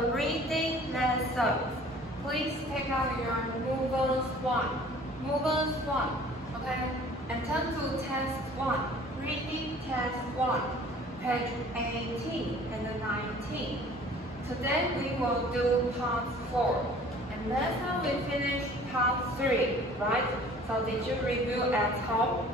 the reading lesson. Please take out your movers 1. Movers 1, okay? And turn to test 1. Reading test 1, page 18 and 19. Today we will do part 4. And last time we finished part 3, right? So did you review at home?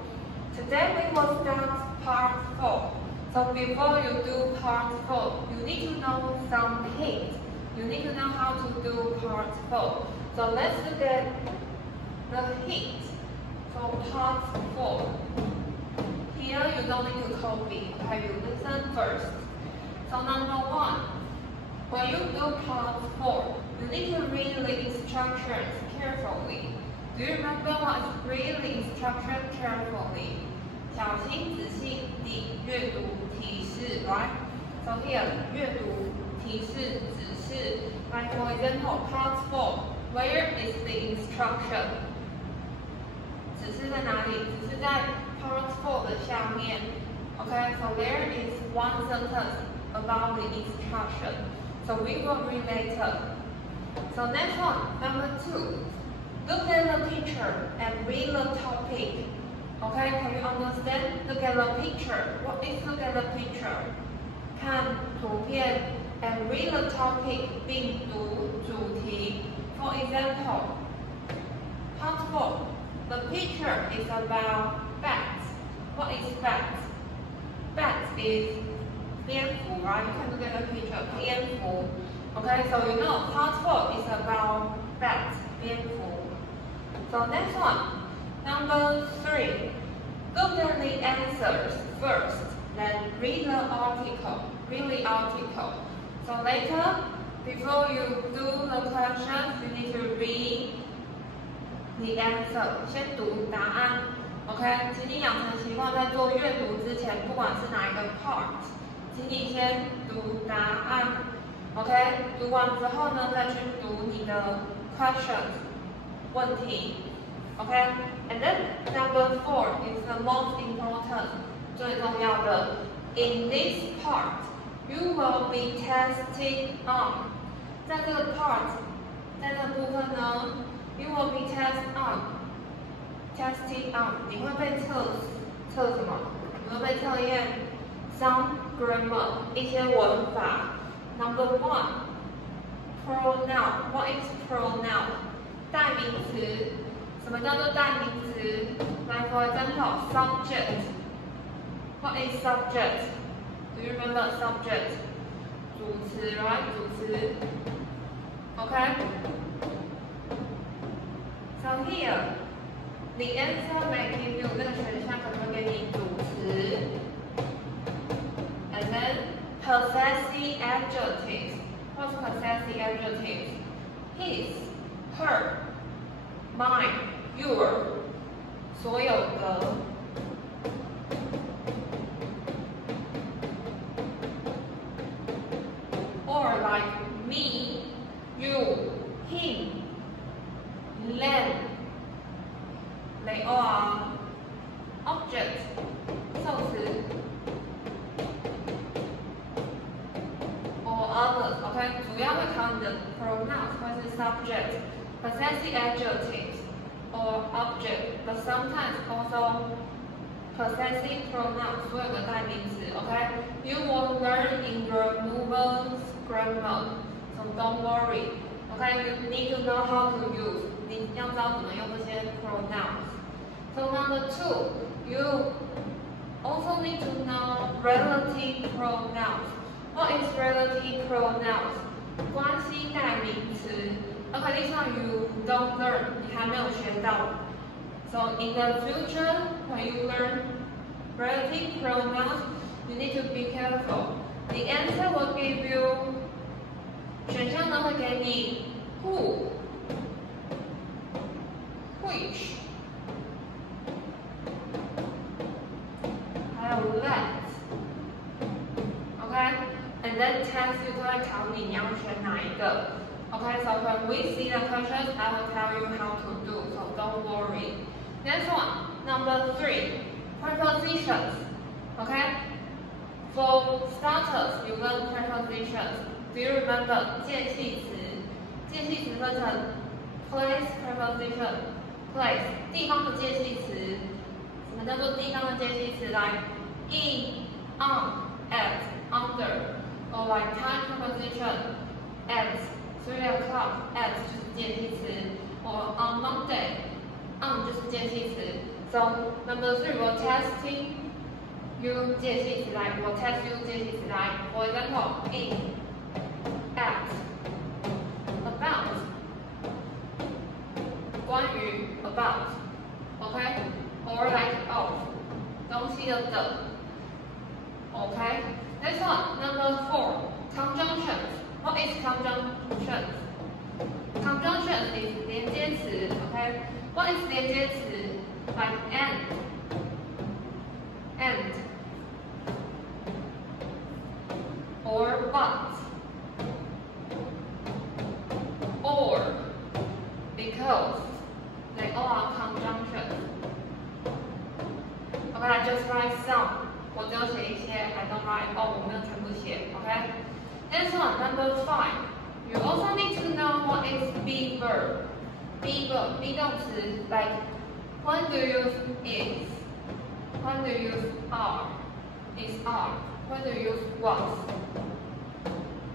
Today we will start part 4. So before you do part 4, you need to know some hints. You need to know how to do part 4. So let's look at the hint for part 4. Here you don't need to copy, okay? You listen first. So number 1, when you do part 4, you need to read the instructions carefully. Do you remember what is read the instruction carefully? 小心仔细地阅读提示 right? So here, 阅读提示指示 like for example, part 4, where is the instruction? 指示在哪里？指示在 part 4的下面 Okay, so there is one sentence about the instruction. So we will read later. So next one, number 2. Look at the picture and read the topic. Okay, can you understand? Look at the picture. What is look at the picture? 看图片 and read the topic 并读主题. For example, part 4. The picture is about bats. What is bats? Bats is 蝙蝠, right? You can look at the picture. 蝙蝠. Okay, so you know part 4 is about bats. 蝙蝠. So next one. Number 3, look at the answers first, then read the article. Read the article. So later, before you do the questions, you need to read the answer. 先读答案 OK， 请你养成习惯，在做阅读之前，不管是哪一个 part， 请你先读答案 OK， 读完之后呢，再去读你的 questions 问题 OK，and then number 4 is the most important 最重要的 in this part you will be tested on 在这个 part 在这个部分呢 you will be tested on 你会被测什么？你会被测验 some grammar 一些文法 number 1 pronoun what is pronoun 代名词什么叫做代名词？来 for example, subject. What is subject? Do you remember subject? 主词 right? 主词 Okay? So here, the answer may give you 这个选项可能会给你主词 and then possessive adjectives. What's possessive adjectives? His, her, mine, your 所有的 or like me, you, him, them, they all are objects 受词 or others OK 主要会考你的 pronouns 会是 subject possessive adjectives or object, but sometimes also possessive pronouns 所有的代名词 OK you will learn in your movers grammar so don't worry OK you need to know how to use 你要知道怎么用这些 pronouns so number 2 you also need to know relative pronouns what is relative pronouns 关系代名词Okay, this one you don't learn. 你还没有学到 So in the future, when you learn relative pronouns, you need to be careful. The answer will give you 选项呢会给你 who, which, 还有 that. Okay, and then test you 都会考你要选哪一个。Okay, so when we see the questions, I will tell you how to do, so don't worry. Next one, number 3, prepositions. Okay, For starters, you learn prepositions. Do you remember 介系词？介系词分成 place preposition。place 地方的介系词。什么叫做地方的介系词？来 in, on, at, under, or like time preposition at 3 o'clock at 就是介系词 ，or on Monday on 就是介系词。So number 3 we're testing you 介系词来，我 test you 介系词来。For example, in, at, about 关于 about。OK，or like of 东西的的 OK，next one number 4 conjunctions。What is conjunctions? Conjunctions is 连接词 OK，What is 连接词 ？Like and or but or because they all are conjunctions。OK， I just write some， 我只有写一些 ，I don't write all， 我没有全部写 OK。Next one, number 5. You also need to know what is be verb. Be verb, be 动词 like when do you use is, when do you use are, is are, when do you use was,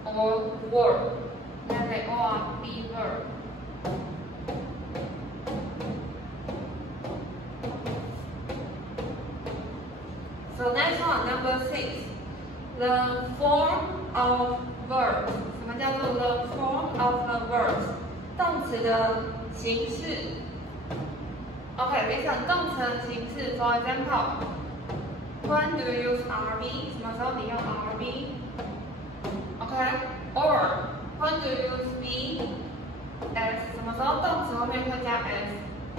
or were. Then they all are be verb. So next one, number 6. The form of verbs。什么叫做 the form of the verbs？ 动词的形式。OK，listen， 动词的形式。For example，when do you use RB？ 什么时候你用 RB？OK，or when do you use be？S 什么时候动词后面会加 s，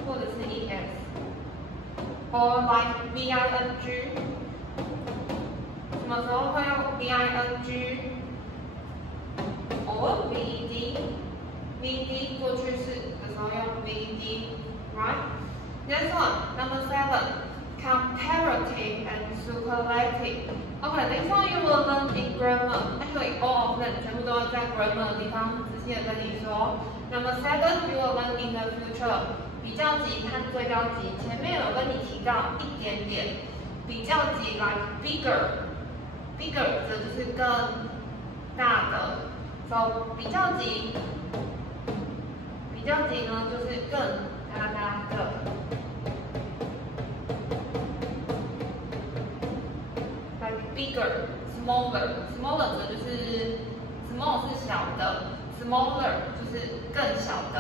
或者是 es？Or like VING。什么时候会用 VING or VD？VD 过去式的时候用 VD，right？ Next one, number 7, comparative and superlative. Okay, next one you will learn in grammar. Actually, all of them 全部都在 grammar 的地方仔细的跟你说。Number 7, you will learn in the future. 比较级和最高级，前面有跟你提到一点点。比较级 like bigger。Bigger 这就是更大的 ，so 比较级呢就是更大的 ，like bigger，smaller 这就是 small 是小的 ，smaller 就是更小的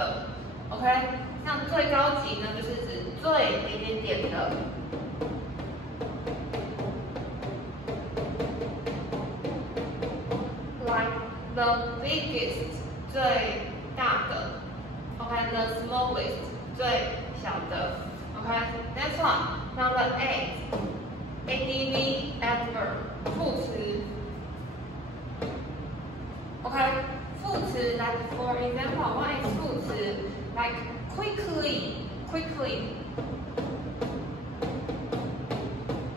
，OK， 像最高级呢就是指最一点点的。The biggest 最大的 ，OK，the smallest 最小的 ，OK。Next one, number 8, adv adverb 副词 ，OK， 副词 like for example, what is 副词 like quickly,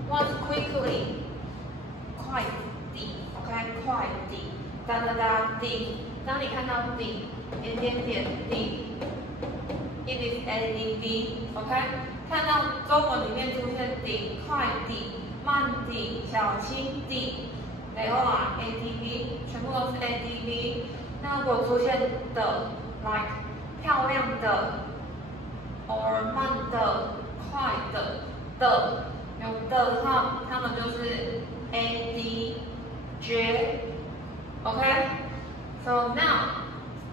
what's quickly 快地 ，OK， 快地。哒地，当你看到地，点点点地 ，it is adv，OK？ 看到中文里面出现地、快地、慢地、小轻地 ，they all are adv， 全部都是 adv。那如果出现的 ，like 漂亮的 ，or 慢的、快的有的话，它们就是 adj。Okay, so now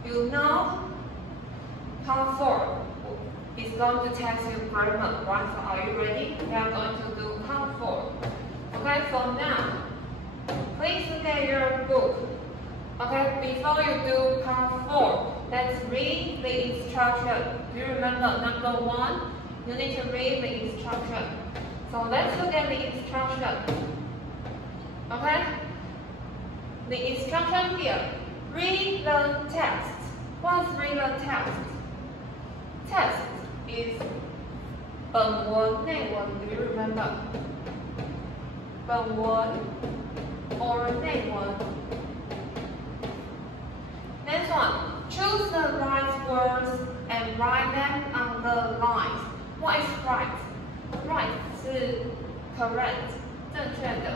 you know part 4 is going to test you grammar, right? So are you ready? We are going to do part 4. Okay, so now please look at your book. Okay, before you do part 4, let's read the instruction. Do you remember number 1? You need to read the instruction. So let's look at the instruction. Okay? The instruction here. Read the text. What's read the text? Text is 本文、内文。Do you remember? 本文、or 内文。Next one, choose the right words and write them on the lines. What is right? Right 是 correct 正确的。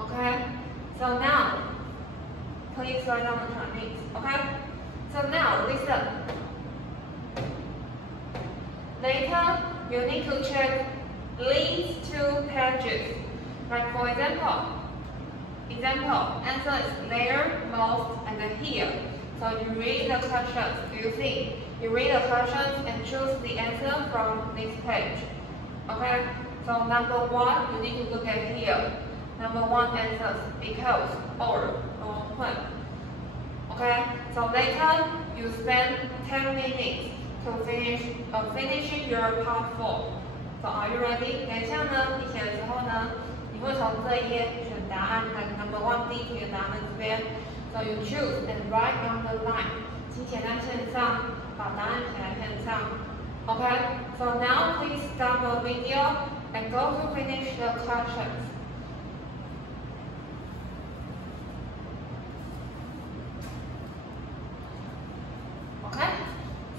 Okay, so now please write down the techniques. Okay, so now listen. Later, you need to check these two pages. Like for example, answer is there, most, and here. So you read the questions. Do you see? You read the questions and choose the answer from this page. Okay. So number one, you need to look at here. Number one answers because or when. Okay. So later, you spend 10 minutes to finishing your part 4. So are you ready? 等一下呢，你写的时候呢，你会从这一页选答案。Number one 第一题的答案这边。So you choose and write on the line. 请写在线上，把答案写在线上。Okay. So now please stop the video and go to finish the questions. Okay.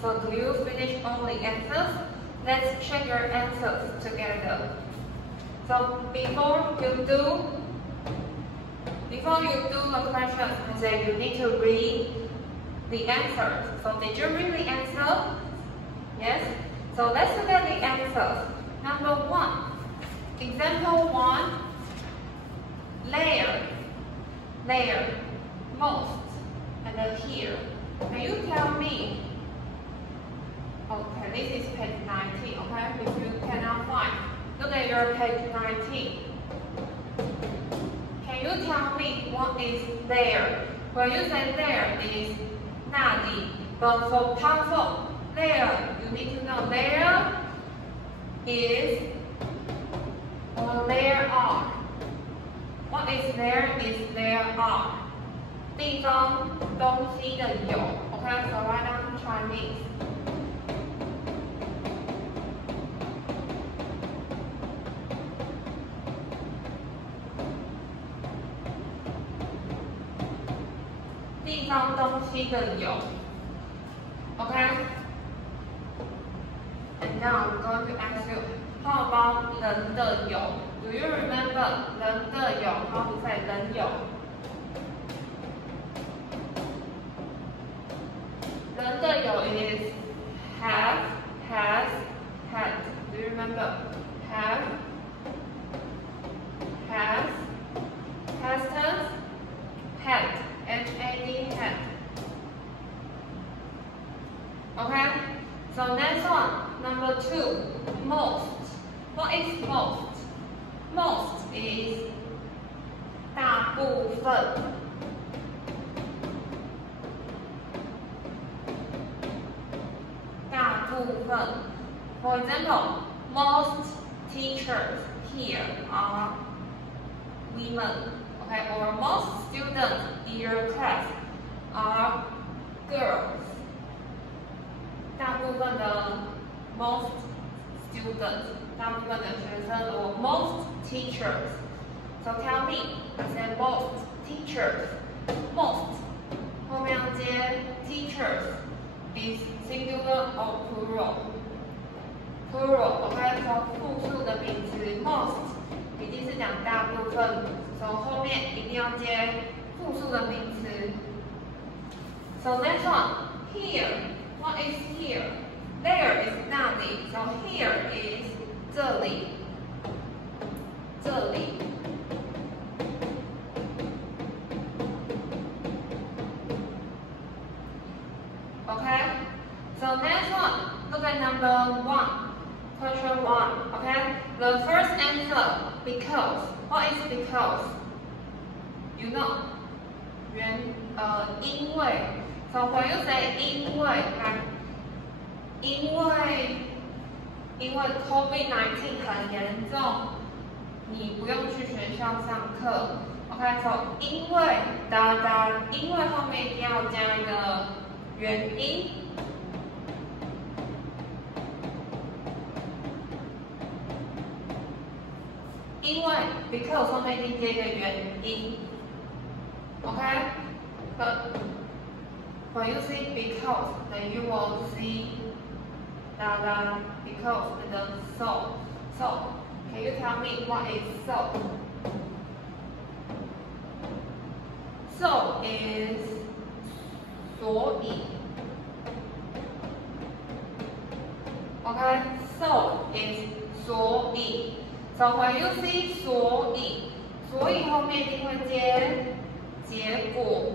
So do you finish all the answers? Let's check your answers together. So before you do the questions, I say you need to read the answers. So did you read the answer? Yes? So let's look at the answers. Number one, example one, layer, most, and then here. Can you tell me? Okay, this is page 19, okay? If you cannot find, look at your page 19. Can you tell me what is there? When you say there is 那里, but for part 4, there, you need to know there is or there are. What is there is there are. 地方东西的有 Okay, so write down Chinese. Okay? And now I'm going to ask you, how about 人的有? Do you remember 人的有? How to say 人有? 人的有 is have, has, had. Do you remember? Have, has, past tense, had. H-A-D, had. Okay? So next one, number 2, most. What is most? Most is 大部分。大部分。For example, most teachers here are women. Okay, or most students in your class are girls. 大部分的 most students, 大部分的学生 or most teachers. So tell me, I said most teachers. Most 后面要接 teachers is singular or plural? Plural, okay, so 复数的名词 most 一定是讲大部分。So 后面一定要接复数的名词。So next one, here. What is here? There is 那里。So here is 这里。这里。Okay. So next one, look at number 1. Question 1. Okay. The first answer, because. What is because? You know. 因为 So when you say 因为COVID-19 很严重，你不用去学校上课。OK， so 因为因为后面一定要加一个原因。因为 because 后面一定接一个原因 ，OK？But when you see because, then you will see that because and then so. So, can you tell me what is so? So is 所以。Okay, so is 所以。So when you see 所以，所以后面一定会接结果。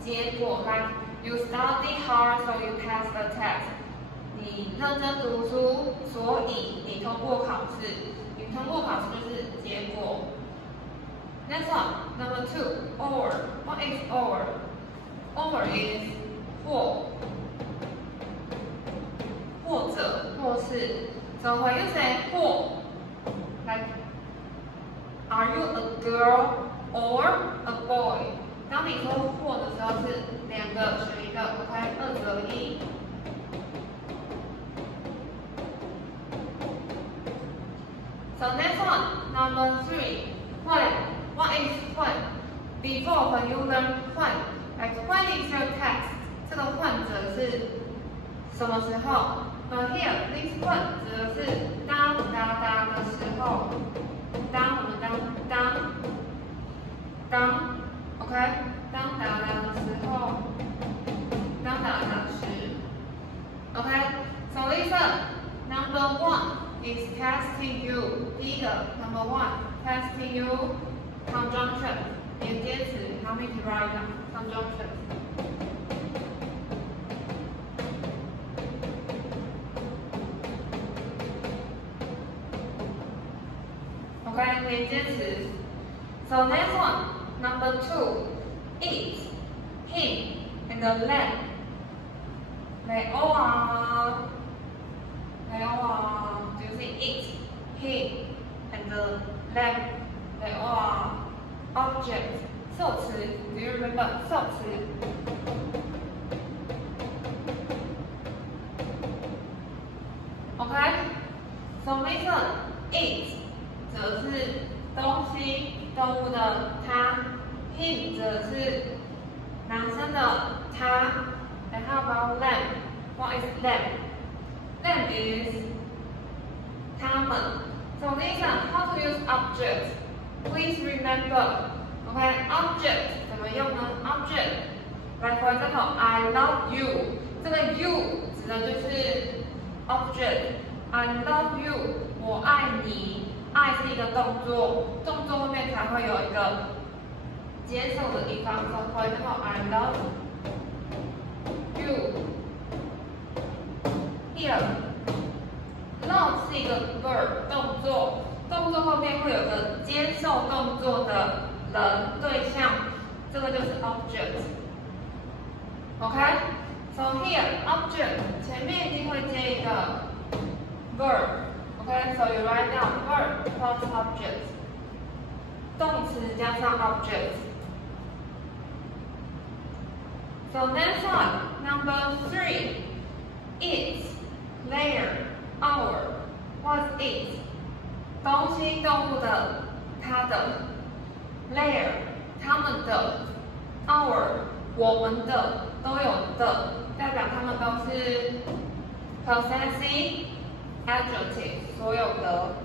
结果 like you study hard, so you pass the test. 你认真读书，所以你通过考试。你通过考试就是结果。Next one, number 2, or. What is or? Or is 或者或是。So when you say 或 like are you a girl or a boy? 当你说或的时候是两个选一个 ，OK， 二择一。So next one, number 3, when. What is when? Before when you learn when, like when is your text? 这个 when 指的是什么时候？ But here, this when 指的是当的时候，当我们当 ，OK， 当的时候，当时 ，OK。So listen, number 1 is testing you. 第一个 number 1 testing you. Conjunction 连接词 ，how many to write down conjunction? OK， 连接词。So next one, number 2, it, him, and the them. They all are. Do you see it, him, and the them? They all are objects. 受词 do you remember 受词 ？OK， so listen, it 指的是东西、动物的它 ，him 指的是男生的他。And how about them? What is them? Them is 他们。So listen, how to use objects? Please remember, okay, object 怎么用呢 ？Object, like for example, I love you. 这个 you 指的就是 object. I love you. 我爱你。爱是一个动作，动作后面才会有一个接受的地方。So for example, I love you. Here, love 是一个 verb 动作。动作后面会有个接受动作的人对象，这个就是 object。OK， so here object 前面一定会接一个 verb。OK， so you write down verb plus object， 动词加上 object。So next one, number 3, it, their, our. What's it? 东西、动物的、它的 ，their 他们的 ，our 我们的都有的，代表他们都是 possessive adjective 所有的。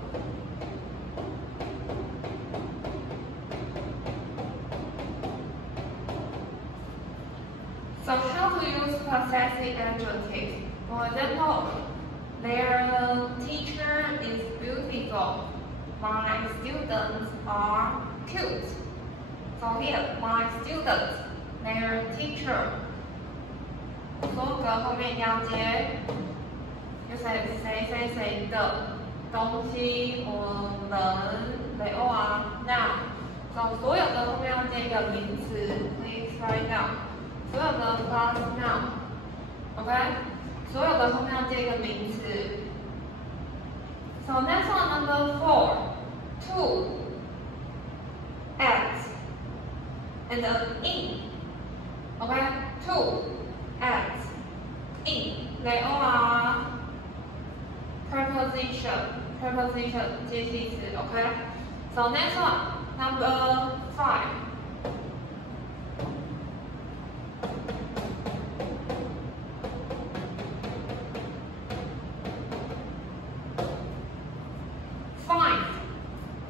So how to use possessive adjective? For example, their teacher is beautiful. My students are cute. So here, my students, their teacher. 说格后面要接，就是谁的东西或人，they all are noun。所有的后面要接一个名词 ，please write down。所有的 plus noun，OK？ 所有的后面要接一个名词。So next one, number 4, to, at, and in. Okay, to, at, they all are preposition 介系词 ，OK? So next one, number 5.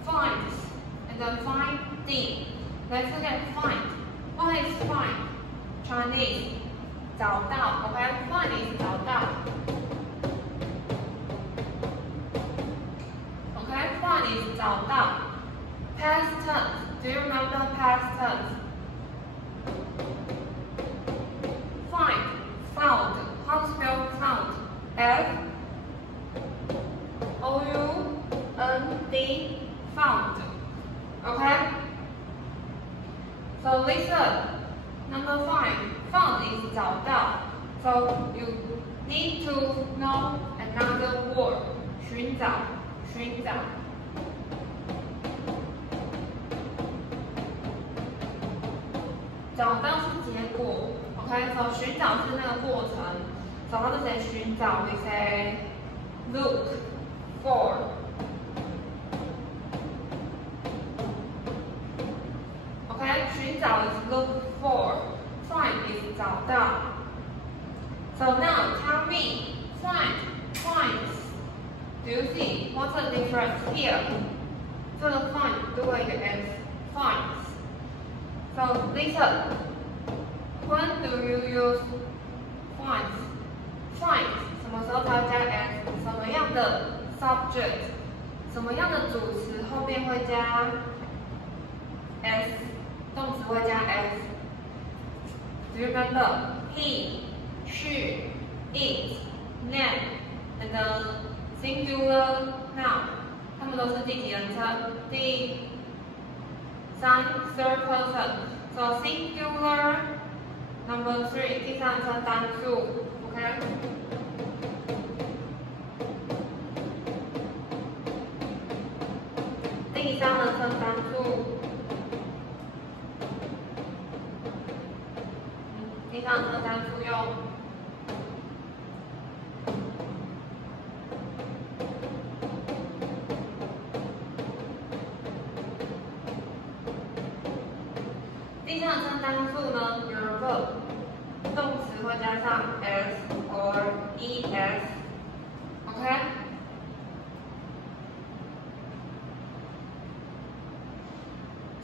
Finds, and then finding. Let's look at find. What is find? Chinese. 找到 ，OK? Find is 找到。OK? Find is 找到。Past tense. Do you remember past tense? Find, found. How to spell found? F-O-U-N-D, found. Okay? So listen. Number 5, found is 找到. So you need to know another word. 寻找，寻找。找到是结果 ，OK？ So 寻找是那个过程。So how to say 寻找 ？We say look for. OK？ 寻找 is look for. Find is 找到。So now tell me, find, finds. Do you see what's the difference here? 这个 find 多一个 s, finds. So listen. When do you use finds? Finds 什么时候才加 s? 什么样的 subject? 什么样的主词后面会加 s? 动词会加 s. Do you remember? He, she, it, them, and the singular noun. 它们都是第几人称？第三 third person. So singular number 3 第三人称单数 ，OK？ 第三人称单数，第三人称单数用第三人称单数呢，有一个动词会加上 s or es，OK？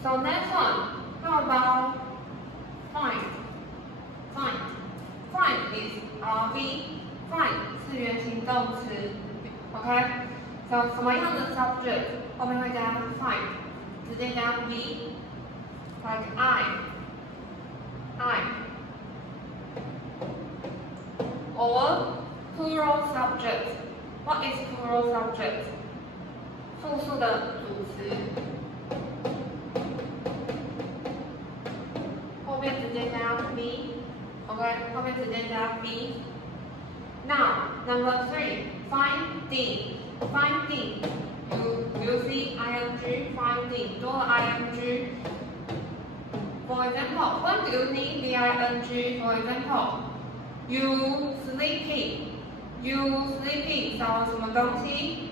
So next one, how about find? Find is RV. Find 是原形动词 ，OK？ So 什么样的 subject 后面会加 find？ 直接加 v。Like I. Or plural subject. What is plural subject? 复数的主词，后面直接加 v，OK？ 后面直接加 v。Now number 3, finding. You see ing finding 多了 ing. For example, when do you need the ing? For example, you sleeping 少了什么东西？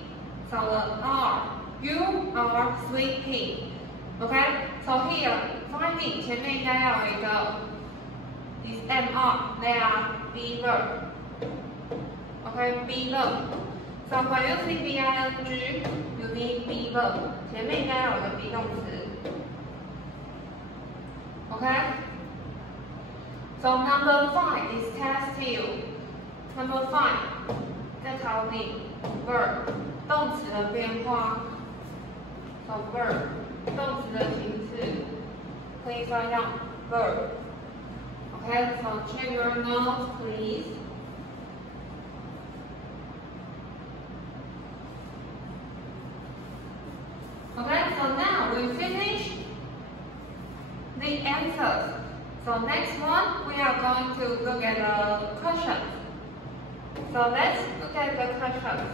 少了 are. You are sleeping. Okay? So here, finding 前面应该要有一个 is mr. They are be verb. Okay, be verb. So when you see ing, you need be verb. 前面应该要有个 be 动词。Okay? So number 5 is test you. Number 5在考你 verb 动词的变化。So verb 动词的形式可以算上 verb. Okay? So check your notes, please. Okay? So now we finish the answers. So next one, we are going to look at the questions. So let's look at the questions.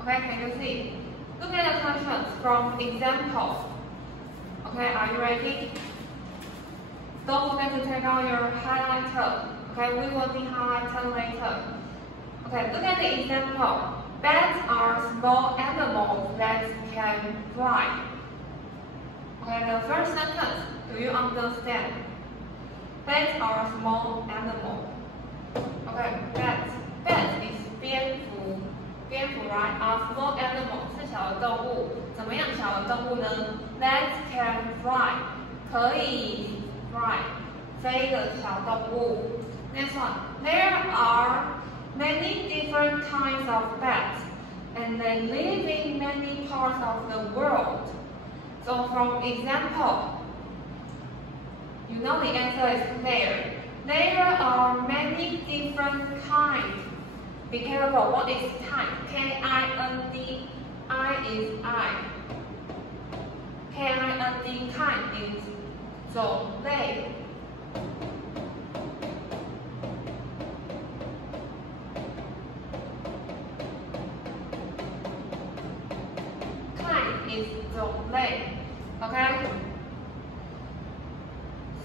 Okay, can you see? Look at the questions from example. Okay, are you ready? Don't forget to take out your highlighter. Okay, we will need highlighter later. Okay, look at the example. Bats are small animals that can fly. Okay, the first sentence, do you understand? Bats are small animals. Okay, bats is 蝙蝠，蝙蝠 right? Are small animals 是小的动物，怎么样小的动物呢 ？That can fly 可以 fly 飞的小动物。Next one, there are many different kinds of bats, and they live in many parts of the world. So from example, you know the answer is there. There are many different kinds. Be careful, what is kind? K-I-N-D, I is I. K-I-N-D, kind is 种类。Kind is 种类。Okay?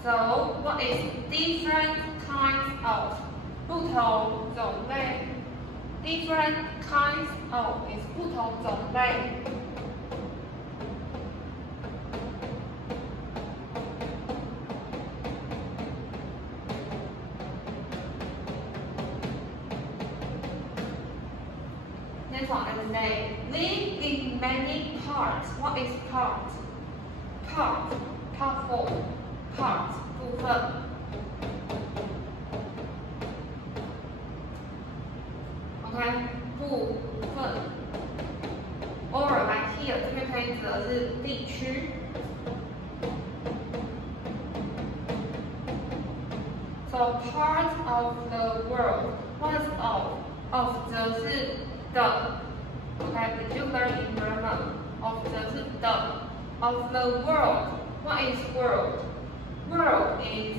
So, what is different kinds of? 不同种类。Different kinds of is 不同种类。Next one, and they live in many parts. What is part? Part 4. Part 部分。OK， 部分。or like here 这边可以指的是地区。So part of the world. What is of? Of 则是的。OK， did you learn in grammar? Of 则是的。Of the world. What is world? World is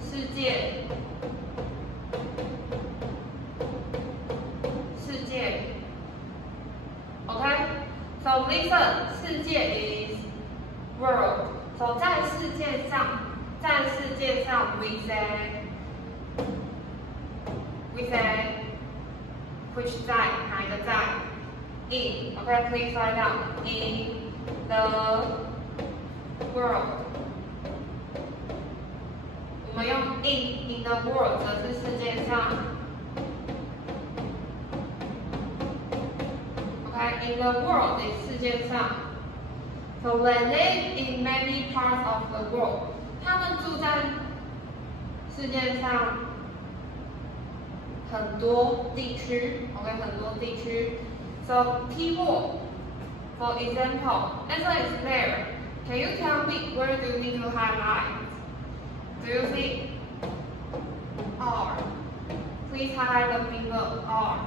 世界。世界。Okay? So listen, 世界 is world. So 在世界上 we say which 在哪一个在 in. Okay, please write down in the world. 我们用 in the world 则是世界上。Okay, in the world is 世界上。So they live in many parts of the world. 他们住在世界上很多地区。OK， 很多地区。So keyword, for example, answer is there. Can you tell me where do you need to highlight? Do you see R? Please highlight the finger R.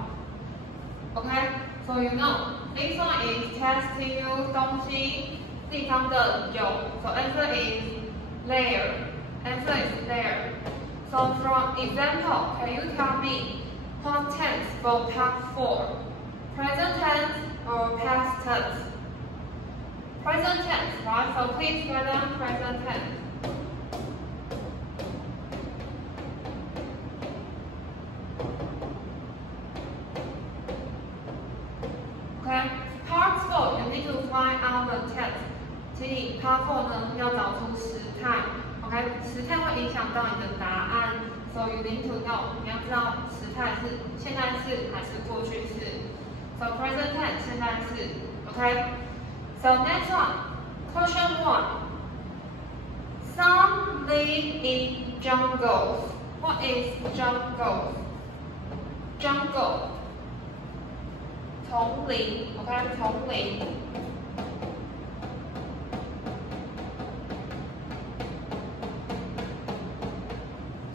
Okay, so you know this one is testing you 东西地方的有。So answer is there. Answer is there. So from example, can you tell me what tense for part 4? Present tense or past tense? Present tense, right? So please write down present tense. Okay, part 4, you need to find out the tense. 请你 part 4呢要找出时态。OK， 时态会影响到你的答案。So you need to know， 你要知道时态是现在式还是过去式。So present tense 现在式。OK。So next one, question 1. Some live in jungles. What is jungle? Jungle. 丛林 ，OK， 丛林。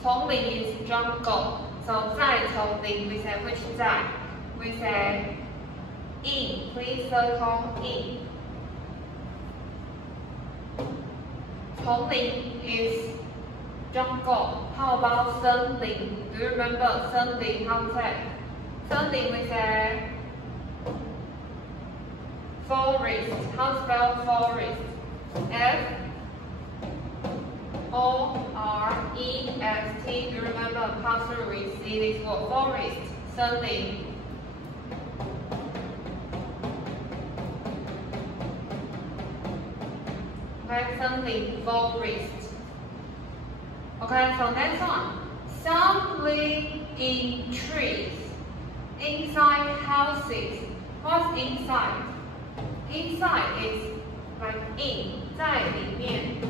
丛林 is jungle. So 在丛林 we say which 在 we say in. Please circle in. 丛林 is jungle. How about 森林 ？Do you remember 森林 how to say? 森林 we say forest. How to spell forest? F C, you remember pass through with C this word forest, 森林。Okay, 森林 forest. Okay, so next one. Some live in trees, inside houses. What's inside? Inside is like in, 在里面。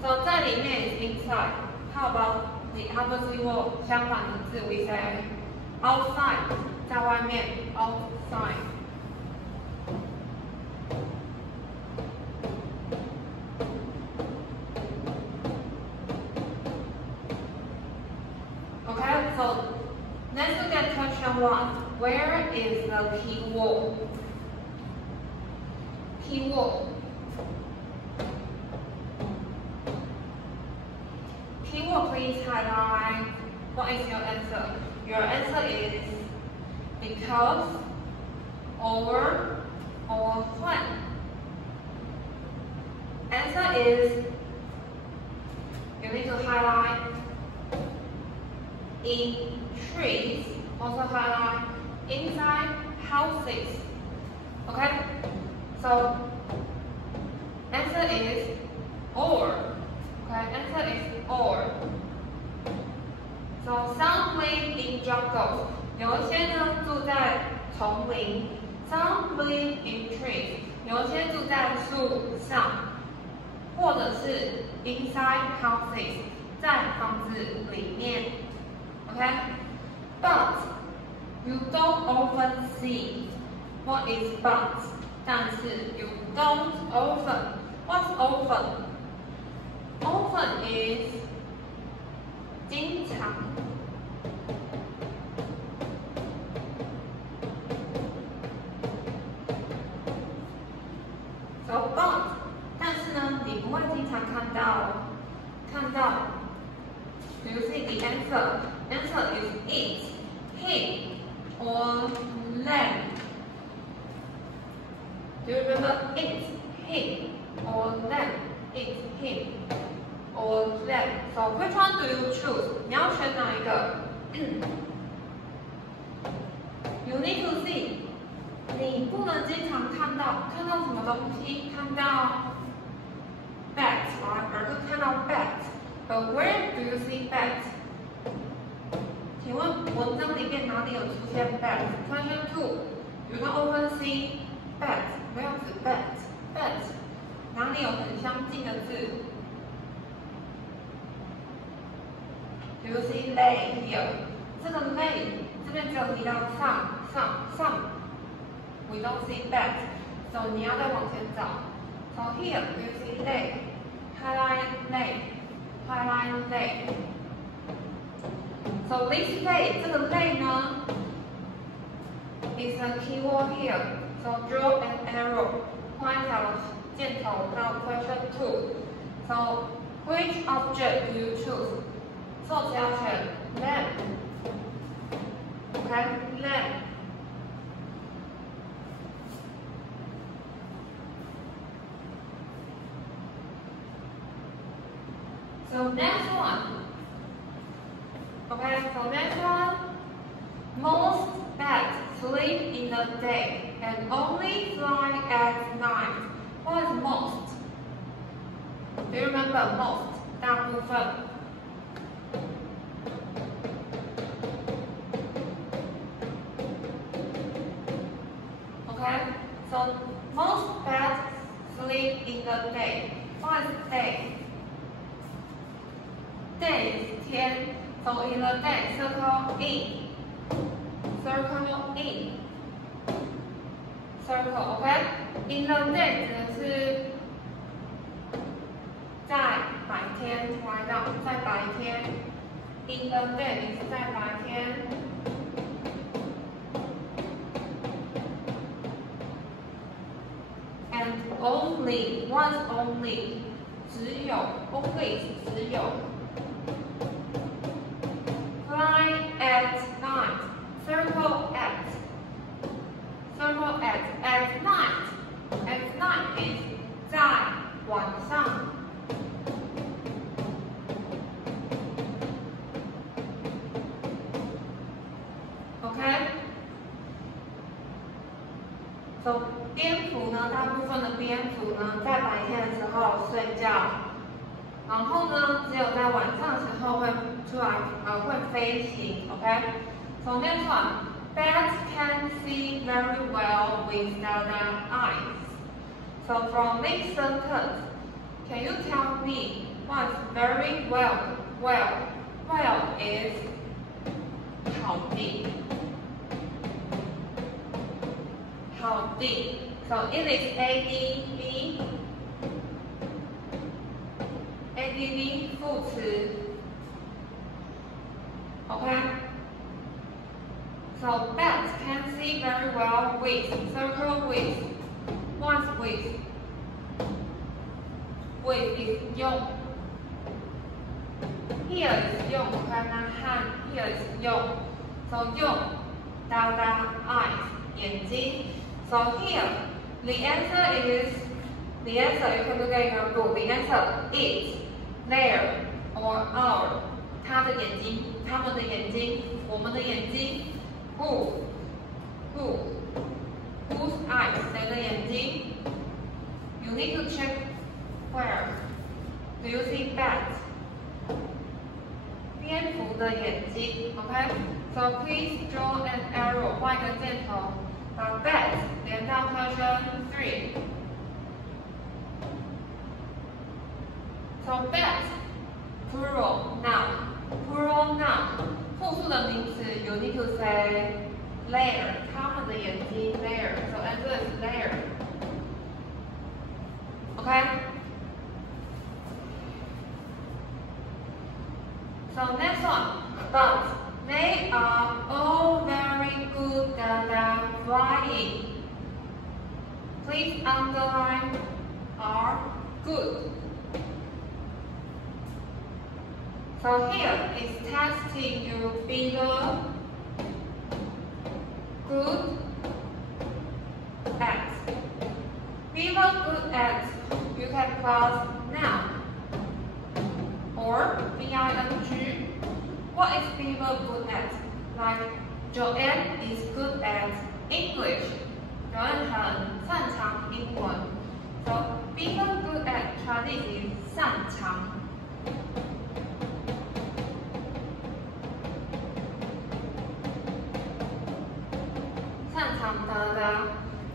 So 在里面 is inside. How about the opposite word? 相反的字 we say outside. 在外面 outside. Okay, so let's look at question 1. Where is the key word? Key word. Key word, please highlight. What is your answer? Your answer is because, over, or when. Answer is, you need to highlight in trees, also highlight inside houses. Okay? So answer is or. Okay, answer is or. So some live in jungles. 有一些呢住在丛林。Some live in trees. 有一些住在树上，或者是 inside houses， 在房子里面。Okay? But you don't often see. What is but? 但是 you don't often. What's often? Often is 经常。So but， 但是呢，你不会经常看到。Do you see the answer? Answer is it, him, or them. Do you remember it, him, or them? It, him, or them. So which one do you choose? 你要选哪一个？You need to see. 你不能经常看到什么东西？看到 bat， 而是看到 bat。But where do you see bat？ 请问文章里面哪里有出现 bat？Question 2， You don't often see bat， 不要指 bat， 哪里有很相近的字 ？Do you see lay here？ 这个 lay 这边只有提到上。We don't see bat， so 你要再往前找。So here you see lay， highlight lay。So this lay， 这个 lay 呢 is a keyword here. So draw an arrow， 画一条箭头到 question 2。So which object do you choose？ 受词要选 them。Okay, them。So next one. Okay, so next one. Most bats sleep in the day and only fly at night. What is most? Do you remember most? 大部分。Okay, so most bats sleep in the day. What is day? Day is 天。So in the day, circle in. Circle, okay? In the day 指的是在白天，来到在白天。In the day 是在白天。And only, what's only? 只有 only 是只有。Fly at night. Circle at night. At night OK。So 蝙蝠呢，大部分的蝙蝠呢，在白天的时候睡觉，然后呢，只有在晚上的时候会出来，会飞行。OK。So next one, bats can see very well without their eyes. So from this sentence, can you tell me what's very well? Well is 好的。好的 ，so it is adv 副词 ，OK。So bats can see very well with circle with what's with is 用 here is 用 OK 那和 here is 用 so 用到 eyes 眼睛。So here, the answer is, you can look at your book. The answer is their or our. 他的眼睛，他们的眼睛，我们的眼睛。Whose eyes? 谁的眼睛 ？You need to check where. Do you see bat? 蝙蝠的眼睛 ，OK? So please draw an arrow. 画一个箭头。把 bat 连到 question 3。So bat plural noun 复数的名词 you need to say their 他们的眼睛 their so answer is their OK so next one but they are all very good at flying. Please underline are good. So here is testing you below good at. Below good at you can plus noun or VING. What is people good at? Like Joanne is good at English. Joanne 很擅长英文。So people good at Chinese is 擅长。擅长的。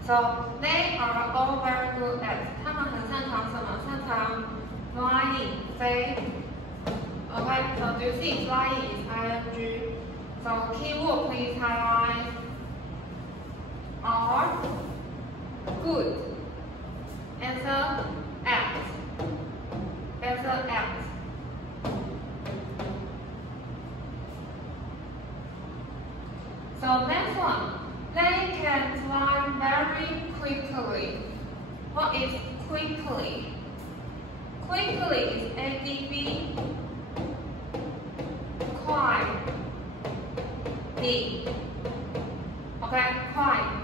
So they are all very good at. 他们很擅长什么？擅长 flying 飞。Okay, so do you see flying is ing? So keyword please highlight are good. Answer at. Answer at. So next one, they can fly very quickly. What is quickly? Quickly is adv. 快的 ，OK， 快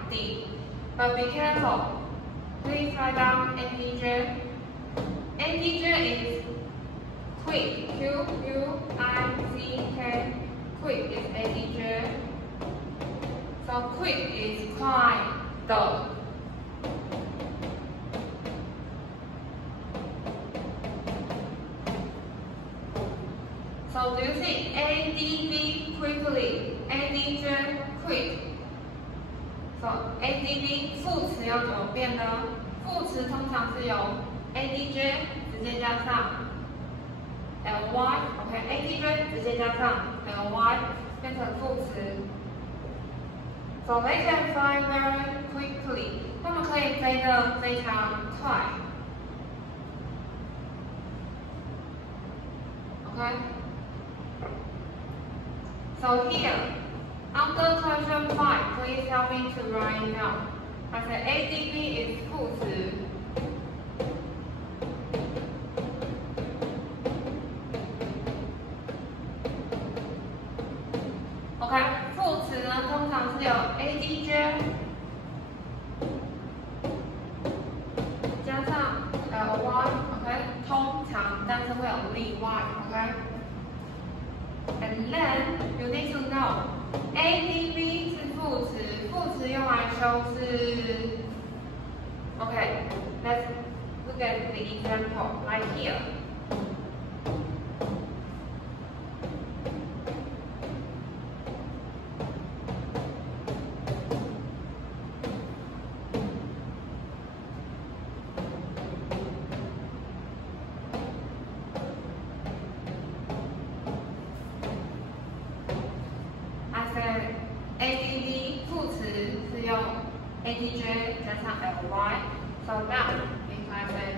的 ，but be careful. Please write down antigen. Antigen is quick. Q-U-I-C-K. Quick is antigen. So quick is 快的。So do you see ADV quickly? Antigen quick. So ADV 副词要怎么变呢？副词通常是由 ADJ 直接加上 ly，OK，ADJ 直接加上 ly 变成副词。So they can fly very quickly. 他们可以飞得非常快。OK。So here, under question 5, please help me to write it down. I said ADV is 副词。OK， 副词呢通常是有 ADJ 加上 ly，OK， 通常但是会有例外 ，OK。And then you need to know ADV 修饰 Okay, let's look at the example right here. I said ADD 副词是用 ADJ 加上 ly. So now we can say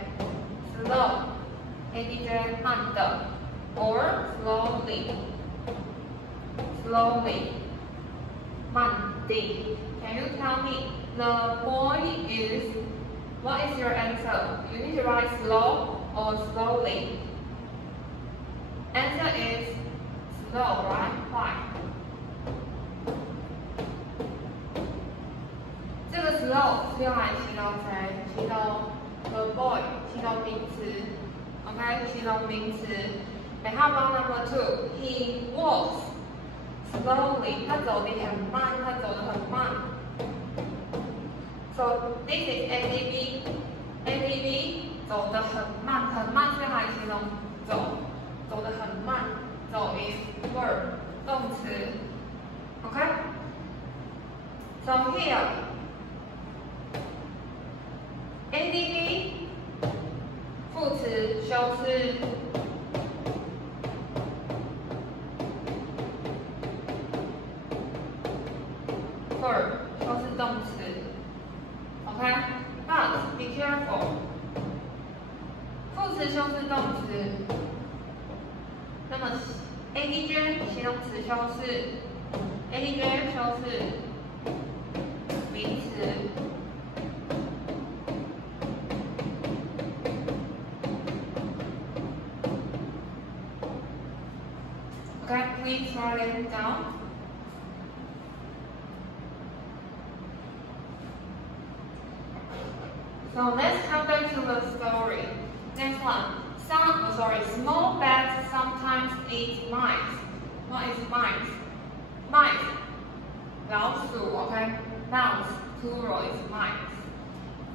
slow, ADJ 慢的 or slowly, slowly, 慢地. Can you tell me the boy is, what is your answer? You need to write slow or slowly. Answer is slow, right? Why? 这个 slow 是用来形容谁？形容 the boy， 形容名词。OK， 形容名词。And how about number 2? He walks slowly， 他走得很慢，他走得很慢。So this is ADB。ADB 走得很慢，很慢是用来形容走，走得很慢。走 is verb， 动词。OK。So here。ADD 副词修饰 verb 修饰动词 OK but be careful 副词修饰动词那么 ADJ 形容词修饰 ADJ 修饰名词Okay, please write it down. So let's come back to the story. Next one. Small bats sometimes eat mice. What is mice? Mice. 老鼠 okay? Mouse, plural is mice.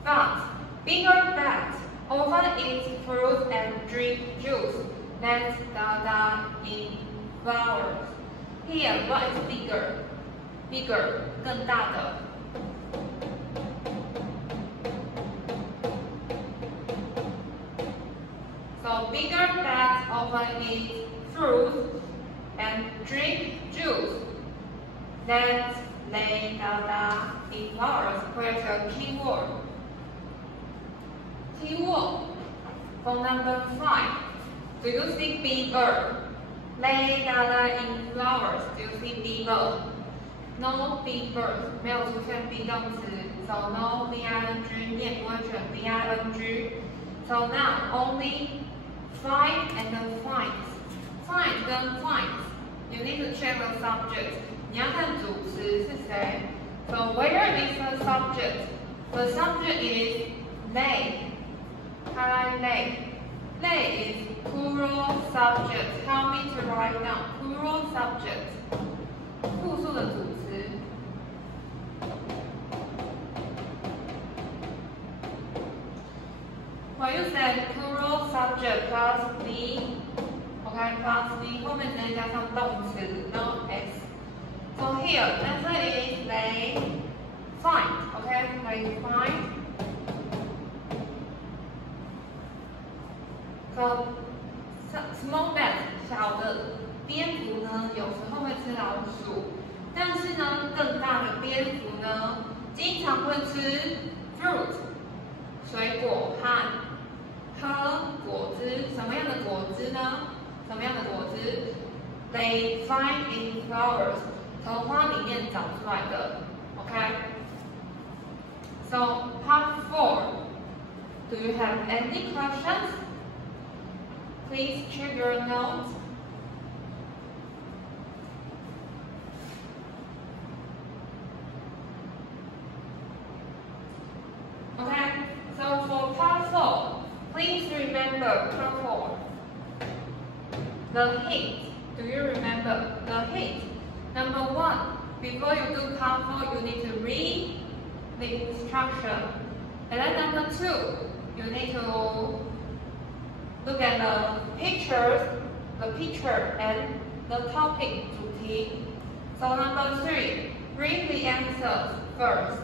But bigger bats often eat fruit and drink juice. Let's in flowers. Here, what is bigger? Bigger, 更大的。So bigger bats often eat fruit and drink juice. Let's lay in flowers. Where's your key word? Key word. For number 5, do you see bigger? Lay in flowers. Do you see bigger? No bigger. 没有出现 be 动词 So no V-I-N-G 念不会选 V-I-N-G So now only find and then finds. Find 跟 finds. You need to check the subject. 你要看主词是谁 So where is the subject? The subject is lay. Highlight lay. Lay is plural subject. Help me to write down. Plural subject. 复数的主词。When you say plural subject plus the, okay, plus the 后面直接加上动词 no s. So here, answer is they find. Okay, they find. So small bat 小的蝙蝠呢，有时候会吃老鼠，但是呢，更大的蝙蝠呢，经常会吃 fruit 水果和喝果汁。什么样的果汁呢？什么样的果汁 ？They find in flowers 桃花里面长出来的。OK。So part 4. Do you have any questions? Please check your notes. Okay, so for part 4, please remember part 4. The hint. Do you remember the hint? Number 1, before you do part 4, you need to read the instruction. And then number 2, you need to look at the picture and the topic 主题. So number 3, read the answers first.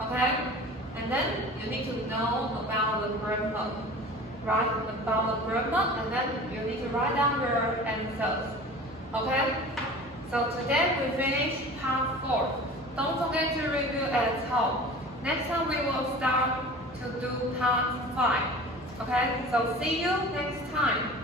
Okay? And then you need to know about the grammar. Write about the grammar, and then you need to write down your answers. Okay? So today we finished part 4. Don't forget to review at home. Next time we will start to do part 5. Okay? So see you next time.